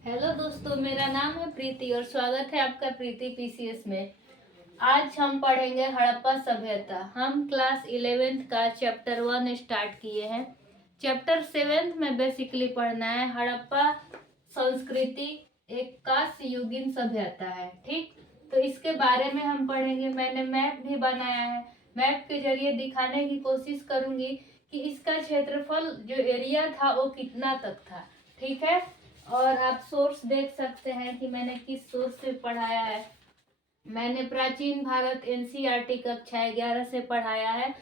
Hello दोस्तों, मेरा नाम है प्रीति और स्वागत है आपका प्रीति पीसीएस में। आज हम पढ़ेंगे हड़प्पा सभ्यता। हम क्लास 11th का चैप्टर 1 स्टार्ट किए हैं। चैप्टर 7 में बेसिकली पढ़ना है हड़प्पा संस्कृति एक कांस्य युगीन सभ्यता है। ठीक, तो इसके बारे में हम पढ़ेंगे। मैंने मैप भी बनाया है। मैप के जरिए दिखाने की कोशिश करूंगी कि इसका क्षेत्रफल जो एरिया था वो कितना तक था। ठीक है, और आप सोर्स देख सकते हैं कि मैंने किस सोर्स से पढ़ाया है। मैंने प्राचीन भारत एनसीईआरटी कक्षा 11 से पढ़ाया है।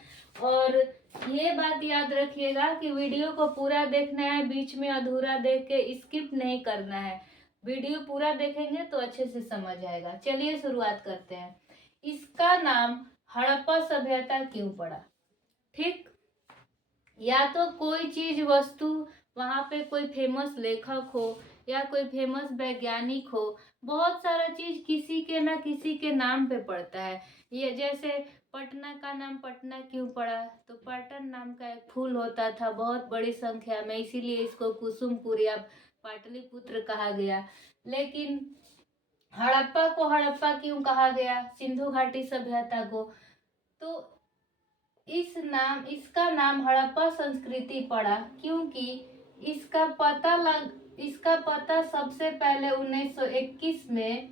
और ये बात याद रखिएगा कि वीडियो को पूरा देखना है, बीच में अधूरा देख के स्किप नहीं करना है। वीडियो पूरा देखेंगे तो अच्छे से समझ आएगा। चलिए शुरुआत करते हैं। इसका नाम हड़प्पा सभ्यता क्यों पड़ा? ठीक, या तो कोई चीज वस्तु, वहां पे कोई फेमस लेखक हो या कोई फेमस वैज्ञानिक हो, बहुत सारा चीज किसी के ना किसी के नाम पे पड़ता है। ये जैसे पटना का नाम पटना क्यों पड़ा? तो पाटन नाम का एक फूल होता था बहुत बड़ी संख्या में, इसीलिए इसको कुसुमपुर या पाटलिपुत्र कहा गया। लेकिन हड़प्पा को हड़प्पा क्यों कहा गया, सिंधु घाटी सभ्यता को? तो इसका नाम हड़प्पा संस्कृति पड़ा क्योंकि इसका पता सबसे पहले 1921 में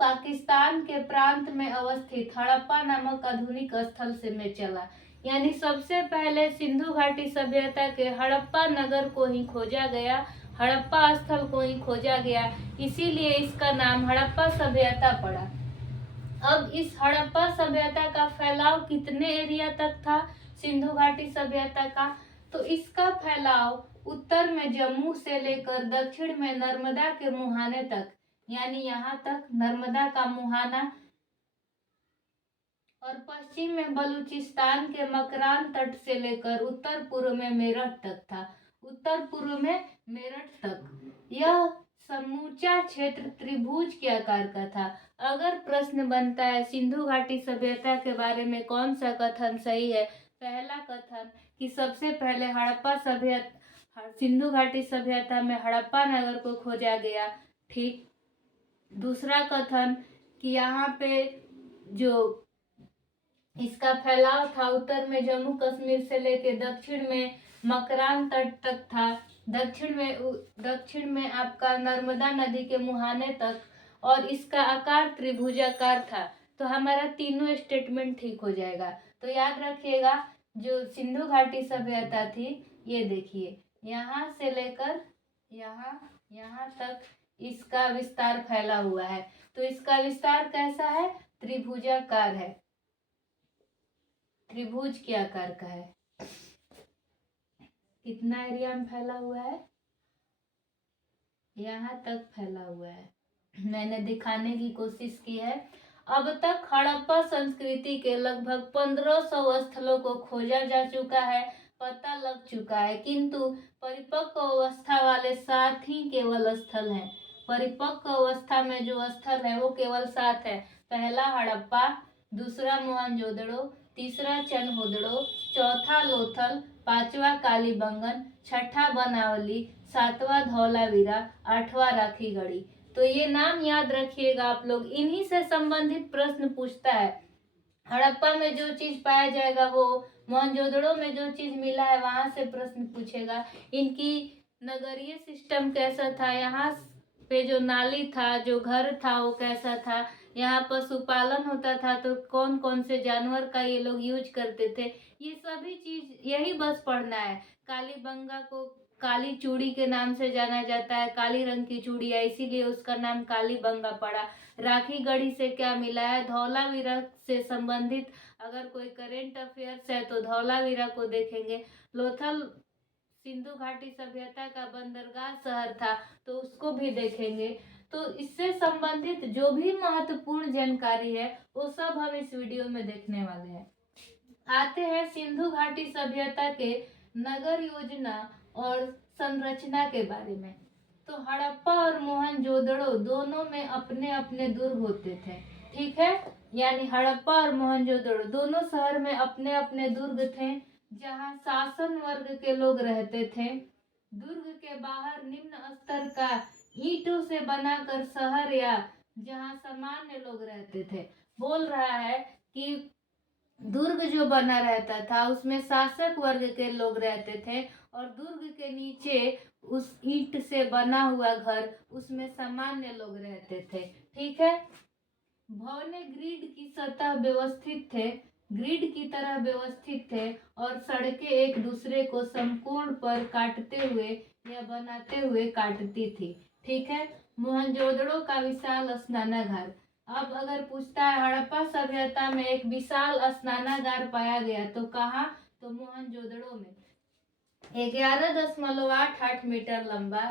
पाकिस्तान के प्रांत में अवस्थित हड़प्पा नामक आधुनिक स्थल से में चला। यानी सबसे पहले सिंधु घाटी सभ्यता के हड़प्पा नगर को ही खोजा गया, हड़प्पा स्थल को ही खोजा गया, इसीलिए इसका नाम हड़प्पा सभ्यता पड़ा। अब इस हड़प्पा सभ्यता का फैलाव कितने एरिया तक था सिंधु घाटी सभ्यता का? तो इसका फैलाव उत्तर में जम्मू से लेकर दक्षिण में नर्मदा के मुहाने तक, यानी यहाँ तक नर्मदा का मुहाना, और पश्चिम में बलूचिस्तान के मकरान तट से लेकर उत्तर पूर्व में मेरठ तक था। उत्तर पूर्व में मेरठ तक यह समूचा क्षेत्र त्रिभुज के आकार का था। अगर प्रश्न बनता है सिंधु घाटी सभ्यता के बारे में कौन सा कथन सही है? पहला कथन कि सबसे पहले हड़प्पा सभ्यता, सिंधु घाटी सभ्यता में हड़प्पा नगर को खोजा गया। ठीक। दूसरा कथन कि यहाँ पे जो इसका फैलाव था उत्तर में जम्मू कश्मीर से लेकर दक्षिण में मकरान तट तक था, दक्षिण में आपका नर्मदा नदी के मुहाने तक, और इसका आकार त्रिभुजाकार था। तो हमारा तीनों स्टेटमेंट ठीक हो जाएगा। तो याद रखिएगा, जो सिंधु घाटी सभ्यता थी, ये देखिए यहाँ से लेकर यहाँ तक इसका विस्तार फैला हुआ है। तो इसका विस्तार कैसा है? त्रिभुजाकार है, त्रिभुज के आकार का है। कितना एरिया में फैला हुआ है? यहाँ तक फैला हुआ है। मैंने दिखाने की कोशिश की है। अब तक हड़प्पा संस्कृति के लगभग 1500 स्थलों को खोजा जा चुका है, पता लग चुका है, किंतु परिपक्व अवस्था वाले 7 ही केवल स्थल हैं। परिपक्व अवस्था में जो स्थल है वो केवल 7 है। पहला हड़प्पा, दूसरा मोहनजोदड़ो, तीसरा चनहोदड़ो, चौथा लोथल, पांचवा कालीबंगन, छठा बनावली, सातवां धौलावीरा, आठवां राखीगढ़ी। तो ये नाम याद रखिएगा आप लोग, इन्हीं से संबंधित प्रश्न पूछता है। हड़प्पा में जो चीज पाया जाएगा वो मोहनजोदड़ो में जो चीज मिला है वहां से प्रश्न पूछेगा। इनकी नगरीय सिस्टम कैसा था, यहाँ पे जो नाली था, जो घर था वो कैसा था, यहाँ पशुपालन होता था तो कौन कौन से जानवर का ये लोग यूज करते थे, ये सभी चीज यही बस पढ़ना है। कालीबंगा को काली चूड़ी के नाम से जाना जाता है, काली रंग की चूड़ी है इसीलिए उसका नाम कालीबंगा पड़ा। राखीगढ़ी से क्या मिला है? धौलावीरा से संबंधित अगर कोई करेंट अफेयर्स है तो धौलावीरा को देखेंगे। लोथल सिंधु घाटी सभ्यता का बंदरगाह शहर था तो उसको भी देखेंगे। तो इससे संबंधित जो भी महत्वपूर्ण जानकारी है वो सब हम इस वीडियो में देखने वाले हैं। आते हैं सिंधु घाटी सभ्यता के नगर योजना और संरचना के बारे में। तो हड़प्पा और मोहनजोदड़ो दोनों में अपने अपने दुर्ग होते थे। ठीक है, यानी हड़प्पा और मोहनजोदड़ो दोनों शहर में अपने अपने दुर्ग थे जहां शासन वर्ग के लोग रहते थे। दुर्ग के बाहर निम्न स्तर का ईंटों से बनाकर शहर या जहाँ सामान्य लोग रहते थे। बोल रहा है कि दुर्ग जो बना रहता था उसमें शासक वर्ग के लोग रहते थे और दुर्ग के नीचे उस ईंट से बना हुआ घर उसमें सामान्य लोग रहते थे। ठीक है। भवने ग्रिड की तरह व्यवस्थित थे और सड़कें एक दूसरे को समकोण पर काटते हुए या बनाते हुए काटती थी। ठीक है। मोहनजोदड़ो का विशाल स्नानागार। अब अगर पूछता है हड़प्पा सभ्यता में एक विशाल स्नानागार पाया गया तो कहाँ? तो मोहनजोदड़ो में। 11.88 मीटर लंबा,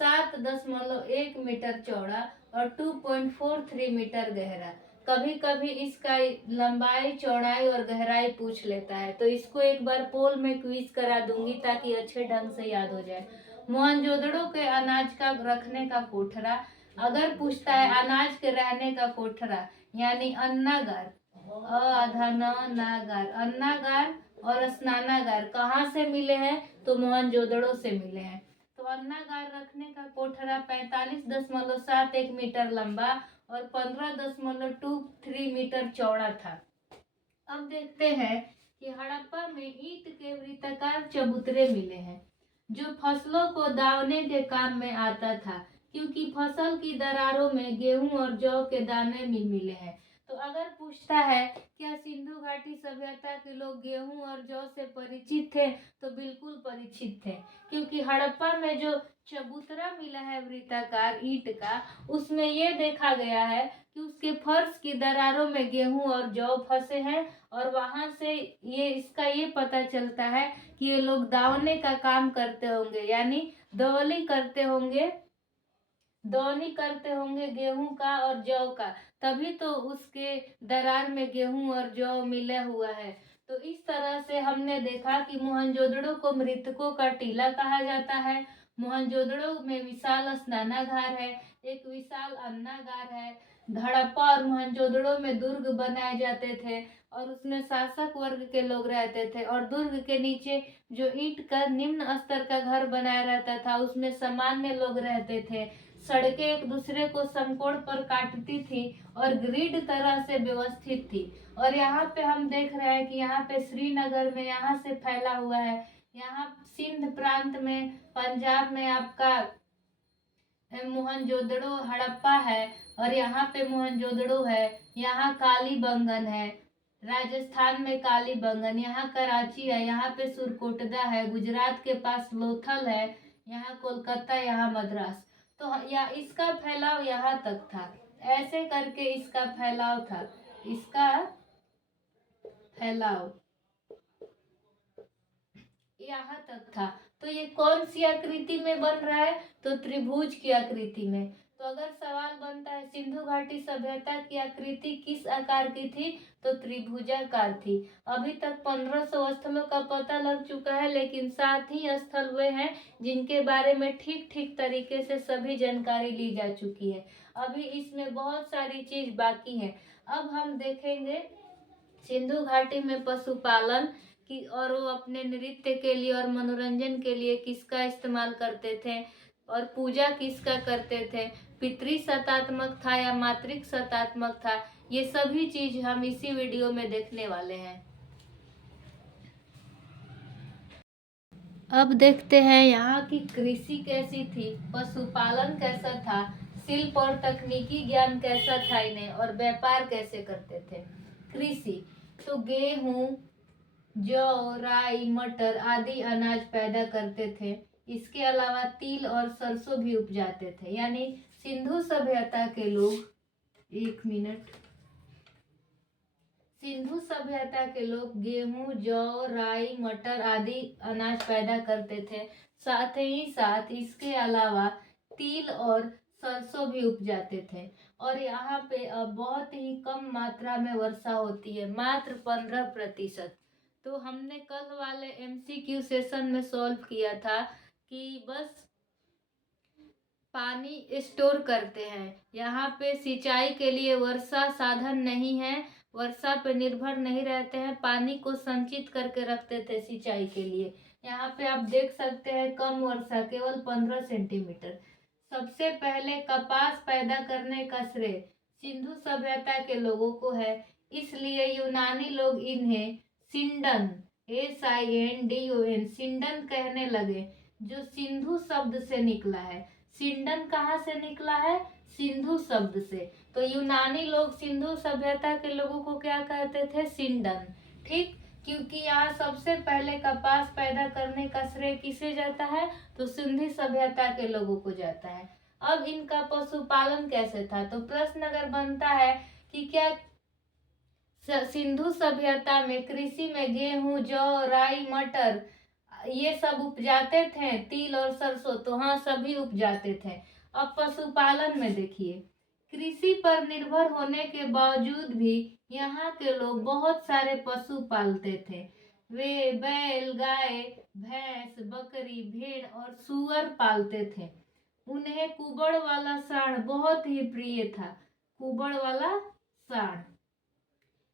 7.1 मीटर चौड़ा और 2.43 मीटर गहरा। कभी कभी इसका लंबाई, चौड़ाई और गहराई पूछ लेता है, तो इसको एक बार पोल में क्विज करा दूंगी ताकि अच्छे ढंग से याद हो जाए। मोहनजोदड़ो के अनाज का रखने का कोठरा। अगर पूछता है अनाज के रहने का कोठरा यानी अन्नागार, नागार, अन्नागार और स्नानागार कहाँ से मिले हैं? तो मोहनजोदड़ो से मिले हैं। तो अन्नागार रखने का कोठरा 45.71 मीटर लंबा और 15.23 मीटर चौड़ा था। अब देखते हैं कि हड़प्पा में ईंट के वृत्ताकार चबूतरे मिले हैं जो फसलों को दावने के काम में आता था, क्योंकि फसल की दरारों में गेहूं और जौ के दाने भी मिले हैं। तो अगर पूछता है क्या सिंधु घाटी सभ्यता के लोग गेहूं और जौ से परिचित थे, तो बिल्कुल परिचित थे, क्योंकि हड़प्पा में जो चबूतरा मिला है वृत्ताकार ईंट का, उसमें यह देखा गया है कि उसके फर्श की दरारों में गेहूं और जौ फंसे हैं और वहां से ये पता चलता है कि ये लोग दावने का काम करते होंगे, यानी दौनी करते होंगे गेहूं का और जौ का, तभी तो उसके दरार में गेहूं और जौ मिला हुआ है। तो इस तरह से हमने देखा कि मोहनजोदड़ो को मृतकों का टीला कहा जाता है। मोहनजोदड़ो में विशाल स्नानागार है, एक विशाल अन्नागार है। हड़प्पा और मोहनजोदड़ो में दुर्ग बनाए जाते थे और उसमें शासक वर्ग के लोग रहते थे और दुर्ग के नीचे जो ईंट का निम्न स्तर का घर बनाया रहता था उसमें सामान्य लोग रहते थे। सड़कें एक दूसरे को समकोण पर काटती थी और ग्रिड तरह से व्यवस्थित थी। और यहाँ पे हम देख रहे हैं कि यहाँ पे श्रीनगर में यहाँ से फैला हुआ है, यहाँ सिंध प्रांत में, पंजाब में आपका मोहनजोदड़ो हड़प्पा है और यहाँ पे मोहनजोदड़ो है। यहाँ कालीबंगन है, राजस्थान में कालीबंगन, यहाँ कराची है, यहाँ पे सुरकोटदा है, गुजरात के पास लोथल है, यहाँ कोलकाता, यहाँ मद्रास। तो या इसका फैलाव यहाँ तक था, ऐसे करके इसका फैलाव था, इसका फैलाव यहाँ तक था। तो ये कौन सी आकृति में बन रहा है? तो त्रिभुज की आकृति में। तो अगर सवाल बनता है सिंधु घाटी सभ्यता की आकृति किस आकार की थी, तो त्रिभुजाकार थी। अभी तक 1500 स्थलों का पता लग चुका है, लेकिन 7 ही स्थल वे हैं जिनके बारे में ठीक ठीक तरीके से सभी जानकारी ली जा चुकी है। अभी इसमें बहुत सारी चीज बाकी है। अब हम देखेंगे सिंधु घाटी में पशुपालन की, और वो अपने नृत्य के लिए और मनोरंजन के लिए किसका इस्तेमाल करते थे और पूजा किसका करते थे, पितृ सत्तात्मक था या मातृक सत्तात्मक था, ये सभी चीज हम इसी वीडियो में देखने वाले हैं। अब देखते हैं यहाँ की कृषि कैसी थी, पशुपालन कैसा था, शिल्प और तकनीकी ज्ञान कैसा था इन्हें, और व्यापार कैसे करते थे। कृषि तो गेहूं, जौ, राई, मटर आदि अनाज पैदा करते थे। इसके अलावा तिल और सरसों भी उपजाते थे। यानी सिंधु सभ्यता के लोग, एक मिनट, सिंधु सभ्यता के लोग गेहूं, जौ, राई, मटर आदि अनाज पैदा करते थे। साथ ही साथ इसके अलावा तिल और सरसों भी उपजाते थे। और यहाँ पे बहुत ही कम मात्रा में वर्षा होती है, मात्र 15%। तो हमने कल वाले MCQ सेशन में सॉल्व किया था कि बस पानी स्टोर करते हैं। यहाँ पे सिंचाई के लिए वर्षा साधन नहीं है, वर्षा पे निर्भर नहीं रहते हैं, पानी को संचित करके रखते थे सिंचाई के लिए। यहाँ पे आप देख सकते हैं कम वर्षा, केवल 15 सेंटीमीटर। सबसे पहले कपास पैदा करने का श्रेय सिंधु सभ्यता के लोगों को है। इसलिए यूनानी लोग इन्हें सिंडन SINDON सिंडन कहने लगे, जो सिंधु शब्द से निकला है। सिंडन कहाँ से निकला है? सिंधु शब्द से। तो यूनानी लोग सिंधु सभ्यता के लोगों को क्या कहते थे? सिंडन। ठीक, क्योंकि यहाँ सबसे पहले कपास पैदा करने का श्रेय किसे जाता है? तो सिंधु सभ्यता के लोगों को जाता है। अब इनका पशुपालन कैसे था? तो प्रश्न अगर बनता है कि क्या सिंधु सभ्यता में कृषि में गेहूं, जौ, राई, मटर ये सब उपजाते थे, तिल और सरसों? तो हाँ, सभी उपजाते थे। अब पशुपालन में देखिए, कृषि पर निर्भर होने के बावजूद भी यहाँ के लोग बहुत सारे पशु पालते थे। वे बैल, गाय, भैंस, बकरी, भेड़ और सूअर पालते थे। उन्हें कुबड़ वाला साढ़ बहुत ही प्रिय था। कुबड़ वाला साढ़।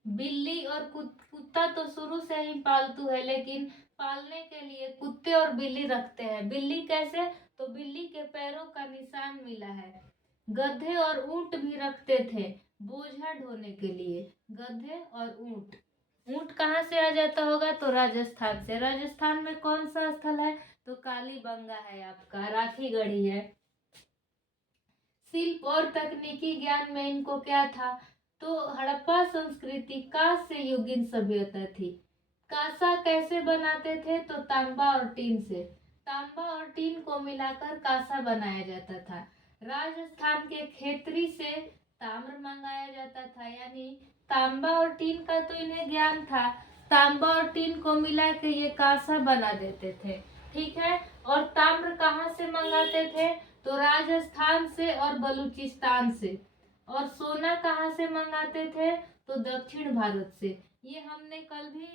बिल्ली और कुत्ता तो शुरू से ही पालतू है, लेकिन पालने के लिए कुत्ते और बिल्ली रखते हैं। बिल्ली कैसे? तो बिल्ली के पैरों का निशान मिला है। गधे और ऊंट भी रखते थे बोझा ढोने के लिए। गधे और ऊंट। ऊंट कहाँ से आ जाता होगा? तो राजस्थान से। राजस्थान में कौन सा स्थल है? तो कालीबंगा है आपका, राखी गढ़ी है। शिल्प और तकनीकी ज्ञान में इनको क्या था? तो हड़प्पा संस्कृति कांस्य युगीन सभ्यता थी। कांसा कैसे बनाते थे? तो तांबा और टीन से। तांबा और टीन को मिलाकर कांसा बनाया जाता था। राजस्थान के खेतरी से ताम्र मंगाया जाता था, यानी तांबा और टीन का तो इन्हें ज्ञान था। तांबा और टीन को मिला के ये कांसा बना देते थे। ठीक है। और ताम्र कहाँ से मंगाते थे? तो राजस्थान से और बलूचिस्तान से। और सोना कहाँ से मंगाते थे? तो दक्षिण भारत से। ये हमने कल भी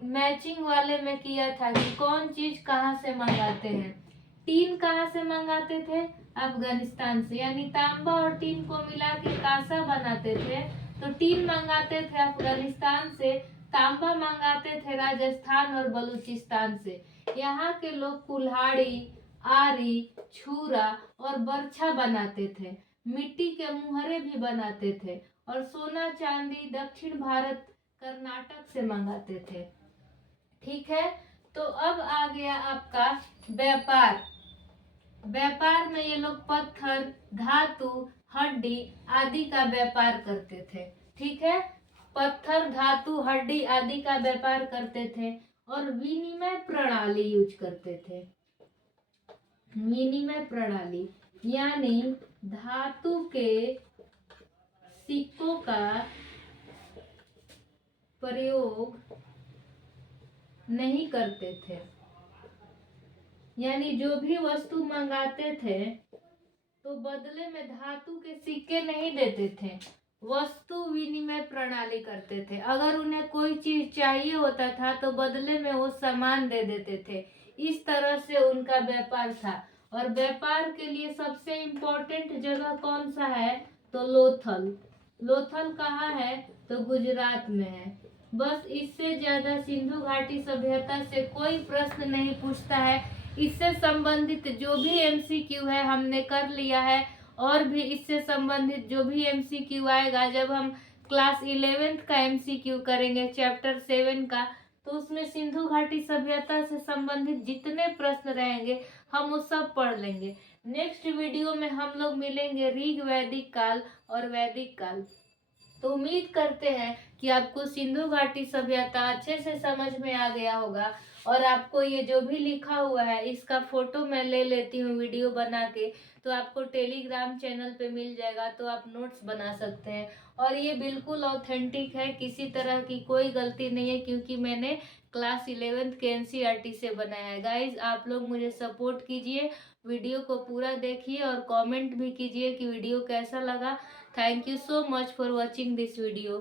मैचिंग वाले में किया था कि कौन चीज कहाँ से मंगाते हैं। टीन कहाँ से मंगाते थे? अफगानिस्तान से। यानी तांबा और टीन को मिला के कांसा बनाते थे। तो टीन मंगाते थे अफगानिस्तान से, तांबा मंगाते थे राजस्थान और बलूचिस्तान से। यहाँ के लोग कुल्हाड़ी, आरी, छुरा और बर्छा बनाते थे। मिट्टी के मुहरे भी बनाते थे। और सोना चांदी दक्षिण भारत कर्नाटक से मंगाते थे। ठीक है। तो अब आ गया आपका व्यापार। व्यापार में ये लोग पत्थर, धातु, हड्डी आदि का व्यापार करते थे। ठीक है। पत्थर, धातु, हड्डी आदि का व्यापार करते थे और विनिमय प्रणाली यूज करते थे। विनिमय प्रणाली यानी धातु के सिक्कों का प्रयोग नहीं करते थे। यानी जो भी वस्तु मंगाते थे तो बदले में धातु के सिक्के नहीं देते थे, वस्तु विनिमय प्रणाली करते थे। अगर उन्हें कोई चीज चाहिए होता था तो बदले में वो सामान दे देते थे। इस तरह से उनका व्यापार था। और व्यापार के लिए सबसे इम्पोर्टेंट जगह कौन सा है? तो लोथल। लोथल कहाँ है? तो गुजरात में है। बस इससे ज्यादा सिंधु घाटी सभ्यता से कोई प्रश्न नहीं पूछता है। इससे संबंधित जो भी MCQ है हमने कर लिया है, और भी इससे संबंधित जो भी MCQ आएगा जब हम क्लास 11th का MCQ करेंगे चैप्टर 7 का, तो उसमें सिंधु घाटी सभ्यता से संबंधित जितने प्रश्न रहेंगे हम वो सब पढ़ लेंगे। नेक्स्ट वीडियो में हम लोग मिलेंगे ऋग वैदिक काल और वैदिक काल। तो उम्मीद करते हैं कि आपको सिंधु घाटी सभ्यता अच्छे से समझ में आ गया होगा। और आपको ये जो भी लिखा हुआ है इसका फोटो मैं ले लेती हूँ वीडियो बना के, तो आपको टेलीग्राम चैनल पे मिल जाएगा, तो आप नोट्स बना सकते हैं। और ये बिल्कुल ऑथेंटिक है, किसी तरह की कोई गलती नहीं है, क्योंकि मैंने क्लास 11th के NCERT से बनाया है। गाइज आप लोग मुझे सपोर्ट कीजिए, वीडियो को पूरा देखिए और कमेंट भी कीजिए कि वीडियो कैसा लगा। Thank you so much for watching this video.